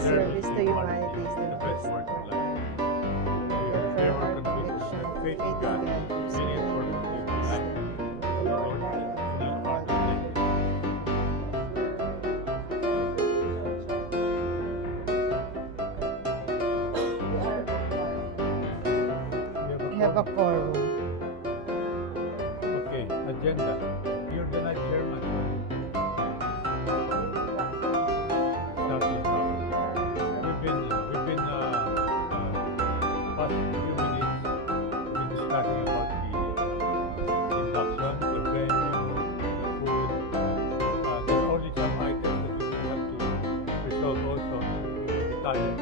service to humanity is the best part of life. Their work conviction, faith in God, meaning and purpose in life. Lord, fill our heart with thank We have a quorum. Okay, agenda. You're the night chairman. We've been past few minutes been discussing about the induction, the venue, the food. There's only some items that we have to resolve also in the time.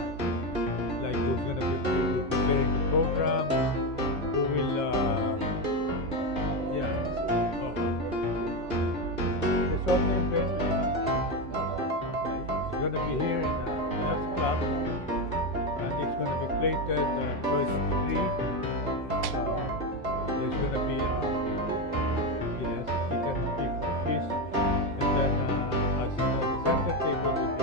Like who's gonna be preparing the program, who will there's only a venue. It's gonna be here in the Health Club, and it's gonna be plated choice of the three. There's gonna be yes, chicken, beef, fish, and then as you know, the center table with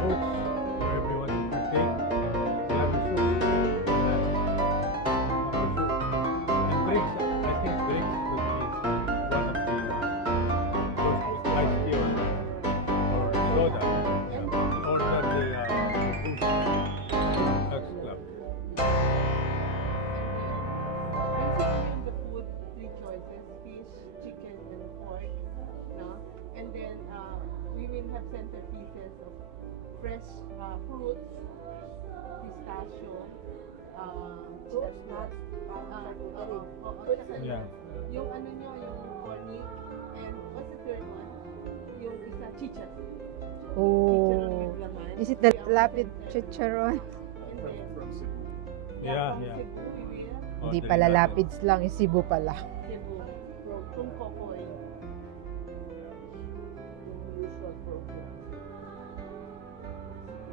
fruits for everyone to partake. We'll have a soup, and drinks. I think drinks will be one of the iced tea or soda, or not the Health Club. Basically, the food, three choices: fish, chicken, and pork. No? And then we will have centerpieces of fresh fruits, pistachio, chestnuts, Yeah. yung ano nyo, yung corny, and what's the third one? Yung isa, chicha. Oh, is it the lapid chicharon? And then, Yeah, from yeah. Cebu, we will. Hindi pala lapids lang, is Cebu pala. Cebu, from Kokoy.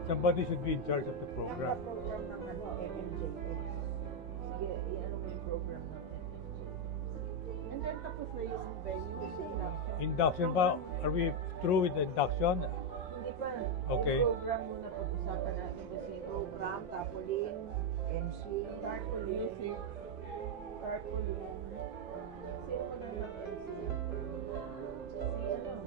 Somebody should be in charge of the program. program ng MMJX. Sige, i-ano mo yung program ng MMJX. And then tapos na yung venue. Induction pa? Are we through with the induction? Hindi pa. Okay. Yung program muna pag-usapan natin kasi yung program, tapulin, MC, tarpaulin, Music. tarpaulin. Sino pa nang MC? Si ano?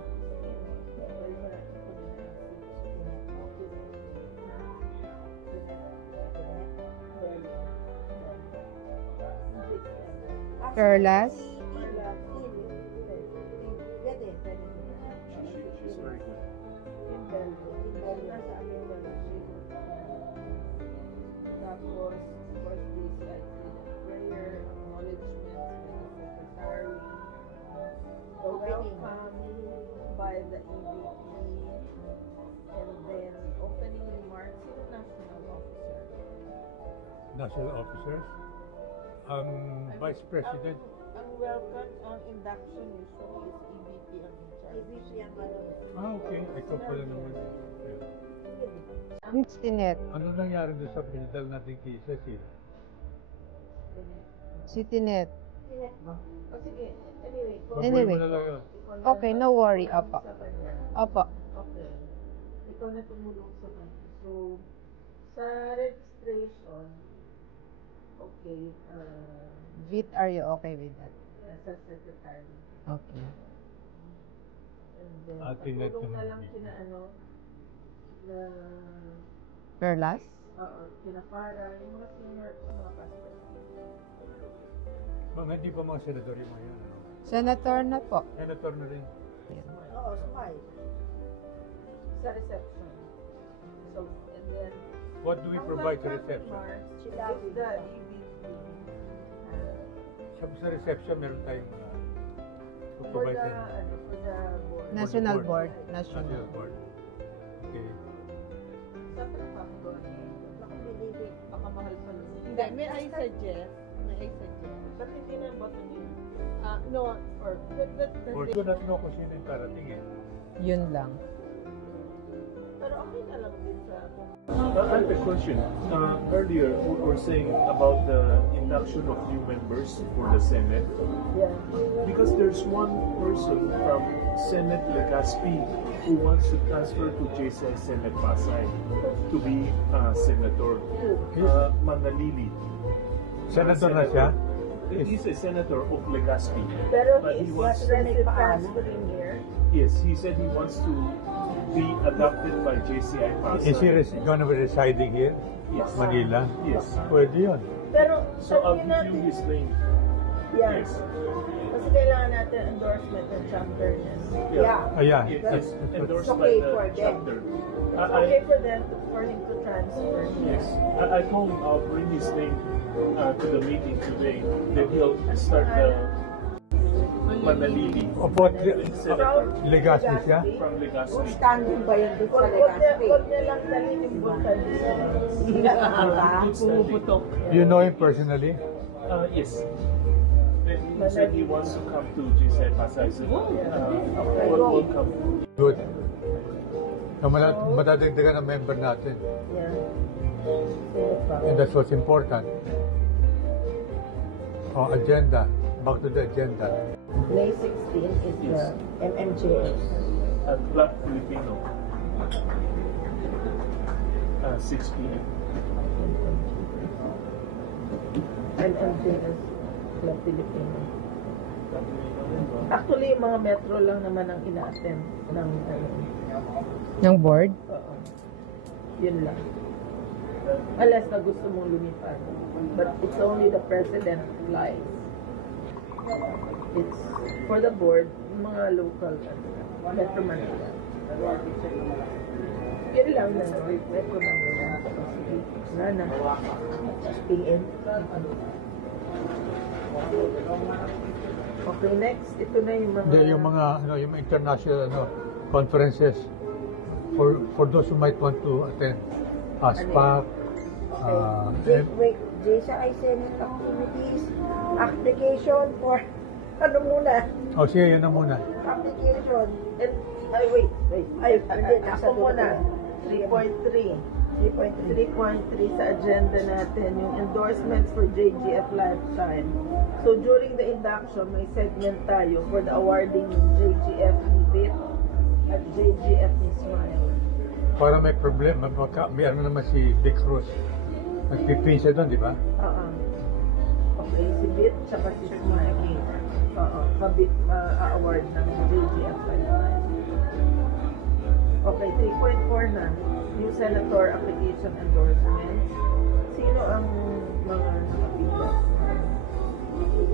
Perlas? She's very good. Tapos, first days like prayer, acknowledgement, secretary, the welcome by the EVP, and then opening remarks in national officer. National officers? Vice President? Ang welcome, ang induction usually is EVP ang in charge. EVP ang Okay. Ikaw pala naman. Yeah. It's Tinet. Ano nangyari doon sa pinadal natin kay Cecil? Si Tinet. O sige, anyway. Anyway. Mo na lang yun. Okay, no worry. Apa. Apa. Okay. Ikaw na tumulong sa kanya. So, sa registration, okay, Vit, are you okay with that? sa secretary. Okay. And then, Ate Net patulong na naman lang dito. kina na, Perlas? kina Farah, yung mga senior, mga pastors. Mga hindi pa mga senador yung mga yan. Ano? Senator na po. Senator na rin. Oo, sumay. Sa reception. So, and then, What do we provide sa reception? is the EVP. Sa reception, meron tayong For provide the, sa for the board. National board. Board. National. National Board. Okay. Dapat pa ko. Baka mahal pa nun. Hindi, may I suggest. Ba't hindi na bato niyo? No, or that For sure natin ako kung sino yung parating eh. Yun lang. Pero okay na lang din sa I have a question. Earlier, we were saying about the induction of new members for the Senate. Yeah. Because there's one person from Senate Legazpi who wants to transfer to JCI Senate Pasay to be senator. Manalili. Senator na siya? He's a senator of Legazpi. Pero But he he is wants- interested transferring here. Yes, he said he wants to be adopted by JCI Pasay. Is he gonna be residing here? Yes. Manila? Yes. Pwede yun. Pero So I'll sabihin give natin, you his name. yan. Yes. Kasi kailangan natin endorsement ng chapter niyan. Yeah. Ayan. It's endorsed It's by okay the for them. chapter. It's okay for them for him to transfer. Yes. I told him I'll bring his name to the meeting today. Then he'll start the Manalili Opo, senator Legazpi siya? from Legazpi. Standing ba yun doon sa Legazpi? Huwag niya lang dalhin yung bulkan dito. Pumuputok. You know him personally? Yes. And he said he wants to come to JCI Pasay. So, we'll come. Good. So, matadagdagan ang member natin. Yeah. Sino pa? And that's what's important. Oh, agenda. Back to the agenda. May 16 is the MMJS. At Club Filipino. 6 p.m. MMJS Club Filipino. Actually, yung mga metro lang naman ang ina-attend ng Yung board? oo. Yun lang. Unless na gusto mong lumipad. But it's only the president flies. It's for the board, yung mga local, Metro Manila. Yun lang na, Metro Manila. Sige, wala na. PM. Okay, next. Ito na yung mga... Yung mga yung mga international conferences for those who might want to attend. ASPAC, Wait, JCI Senate activities, application for, ano muna? oh sige, yun na muna. Application. And, ay, wait. Ay, hindi, nasa Ako muna. dulo. 3.3. 3.3. 3.3 sa agenda natin, yung endorsements for JGF Lifetime. So during the induction, may segment tayo for the awarding ng JGF ni Bit at JGF ni Smile. Para may problema, may ano naman si Vic Cruz. Nagpipin siya doon, di ba? Oo. Okay, si Bit tsaka si Smile. Oo, kabit award ng JGF Lifetime. Okay, 3.4 na. Yung senator application endorsements. Sino ang mga nakapila?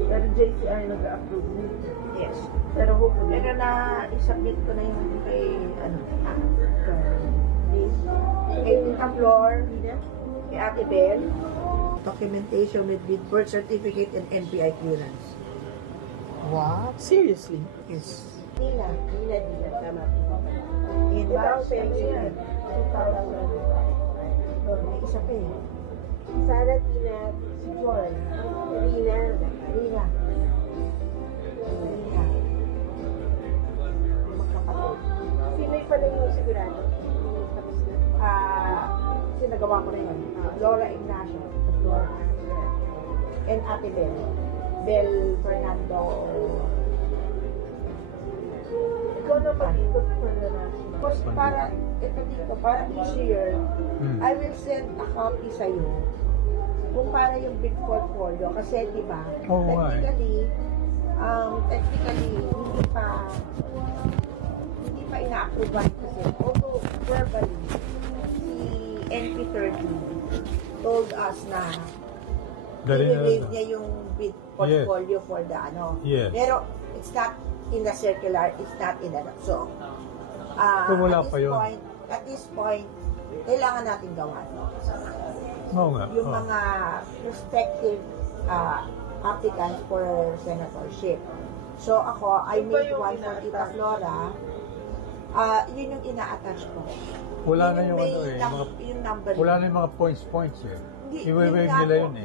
Pero JCI nag-approve nito. Yes. Pero hopefully, Pero na-submit ko na yung kay, kay Tita Flor, kay Ate Bel. Documentation with birth certificate and NPI clearance. What? Seriously? Yes. Nila, tama. In without March paying 20. 2,000. May isa pa eh. Sarah, Tina, Si Joy. Rina, Rina. Rina. Yung magkapatid. sino yung pala yung sigurado? Tapos na. Kasi nagawa ko na yun. Laura Ignacio. Laura. And Ate Bel. Bel Fernando. Ikaw na mag-ikot for the national. Tapos para, ito dito, para easier, Hmm. I will send a copy sa'yo kung para yung big portfolio. Kasi di ba, Oo nga eh. technically, hindi pa ina-approvean kasi. Although verbally, si NP30 told us na Dali na i-release lang. niya yung bid portfolio for the ano. Yes. Pero it's not in the circular, it's not in the so. So, wala at pa this yun. point, at this point, kailangan natin gawan. Oo nga. Yung oo. mga prospective applicants for senatorship. So ako, I Yung ba made yung one for Tita ina-attach? Flora. Yun yung ina-attach ko. Wala Yun na yung may ano eh. yung number. Wala na yung mga points eh. Hindi, I-waive yun nga nila po. yun eh.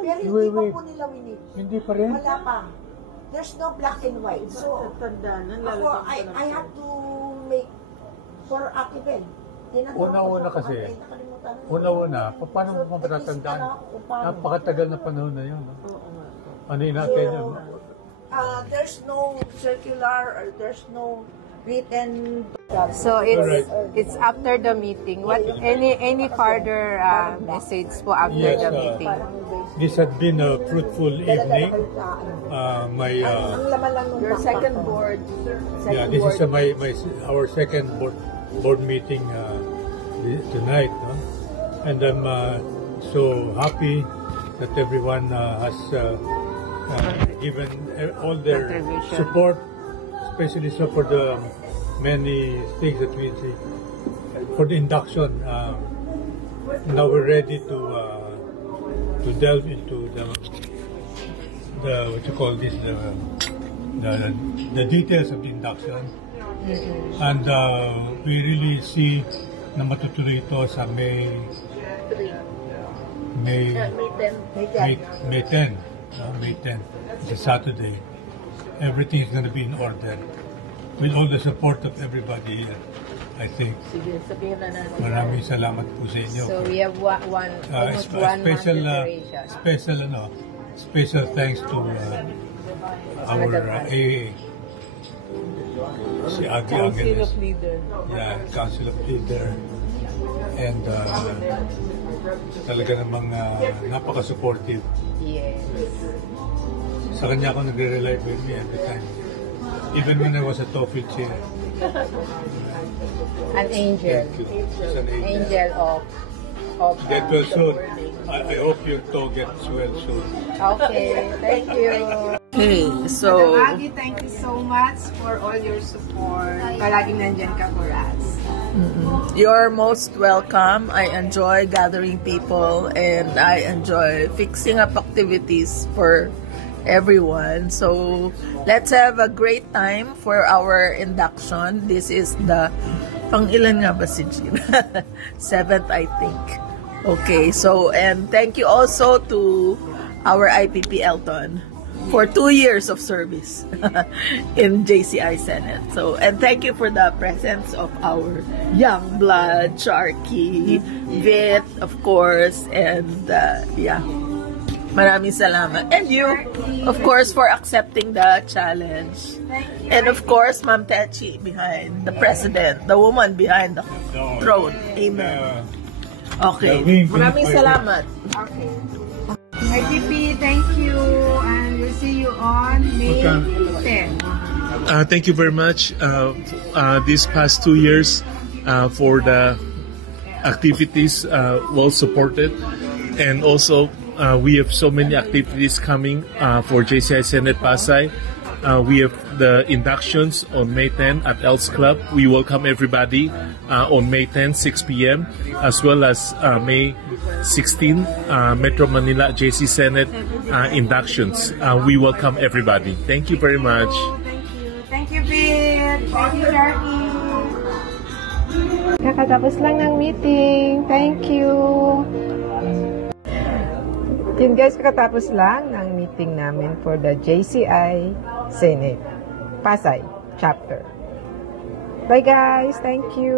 Pero hindi I-waive. pa po nila winit. Hindi pa rin? Wala pa. There's no black and white. So, Tandaan na, ako, I have to make for Akibel. Una-una kasi. Una-una, paano mo matatandaan? Napakatagal na panahon na yun. No? Oo nga. Ano yun natin yun? there's no circular or there's no written. So it's after the meeting. What any further message po after the meeting? This had been a fruitful evening. Your second board. This is our second board meeting tonight, no? And I'm so happy that everyone has given all their support, especially so for the many things that we see for the induction. Now we're ready to delve into the what you call this the details of the induction, and we really see na matutuloy ito sa May 10. May 10. It's a Saturday. Everything is going to be in order with all the support of everybody here, I think. Maraming salamat po sa inyo. So we have almost 1 month preparation. Special thanks to our AA, si Agi Council Angeles. of Leader. Yeah, Council of Leader. And talaga namang napaka-supportive. Yes. Sa kanya ako nagre-rely with me every time. Even when I was a TOEFL chair. An angel. Thank you. She's an angel. Angel of Get well soon. I hope your toe gets well soon. Okay, thank you. Okay, so Agi, thank you so much for all your support. Palaging nandyan ka for us. you're most welcome. I enjoy gathering people and I enjoy fixing up activities for everyone. So let's have a great time for our induction. This is the pang-ilan nga ba si Gina? 7th, I think. Okay, so and thank you also to our IPP Elton for 2 years of service in JCI Senate. So, and thank you for the presence of our young blood, Sharky, Vit, of course, and yeah. Maraming salamat. And you, of course, for accepting the challenge. And of course, Ma'am Techi behind the president, the woman behind the throne. Amen. Okay. Maraming salamat. Okay. IPP, thank you. And we'll see you on May 10. Thank you very much. These past 2 years for the activities, well supported, and also we have so many activities coming for JCI Senate Pasay. We have the inductions on May 10 at Elks Club. We welcome everybody on May 10, 6 p.m. as well as May 16, Metro Manila JC Senate inductions. We welcome everybody. Thank you very much. Thank you, Bill. Thank you, Sharky. Kakatapos lang ng meeting. Thank you. Yun guys, kakatapos lang ng meeting namin for the JCI Senate Pasay chapter. Bye guys. Thank you.